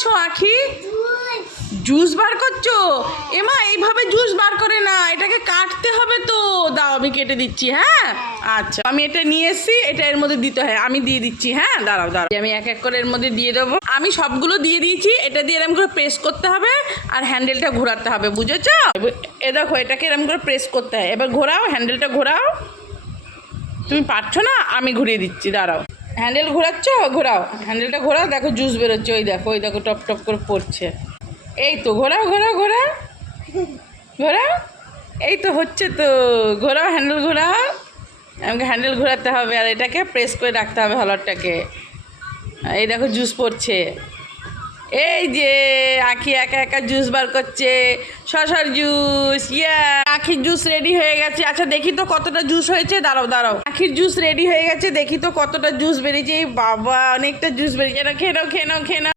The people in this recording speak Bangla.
করছো আখি? জুস বার করছো? এমা এইভাবে জুস বার করে না, এটাকে কাটতে হবে তো। দাও আমি কেটে দিচ্ছি। হ্যাঁ আচ্ছা, আমি এটা নিয়ে এসেছি, এটা এর মধ্যে দিতে হয়, আমি দিয়ে দিচ্ছি। হ্যাঁ দাঁড়াও দাঁড়াও, আমি এক এক করে এর মধ্যে দিয়ে দেবো। আমি সবগুলো দিয়ে দিয়েছি, এটা দিয়ে এরকম করে প্রেস করতে হবে আর হ্যান্ডেলটা ঘোরাতে হবে, বুঝেছো? এ দেখো, এটাকে এরকম করে প্রেস করতে হয়। এবার ঘোরাও, হ্যান্ডেলটা ঘোরাও। তুমি পারছো না, আমি ঘুরিয়ে দিচ্ছি, দাঁড়াও। হ্যান্ডেল ঘোরাচ্ছ, ঘোরাও, হ্যান্ডেলটা ঘোরাও। দেখো জুস বেরোচ্ছে, ওই দেখো টপ টপ করে পড়ছে। এই তো ঘোরাও ঘোরাও ঘোরাও ঘোরাও, এই তো হচ্ছে তো। ঘোরাও, হ্যান্ডেল ঘোরাও। আমাকে হ্যান্ডেল ঘোরাতে হবে আর এটাকে প্রেস করে রাখতে হবে হলরটাকে। এই দেখো জুস পড়ছে। এই যে আখি একা একা জুস বার করছে, শশার জুস। ইয়া, আখির জুস রেডি হয়ে গেছে। আচ্ছা দেখি তো কতটা জুস হয়েছে। দাঁড়াও দাঁড়াও, আখির জুস রেডি হয়ে গেছে, দেখি তো কতটা জুস বেরিয়েছে। বাবা, অনেকটা জুস বেরিয়েছে। এটা খেয়ে নাও খেয়ে নাও খেয়ে নাও।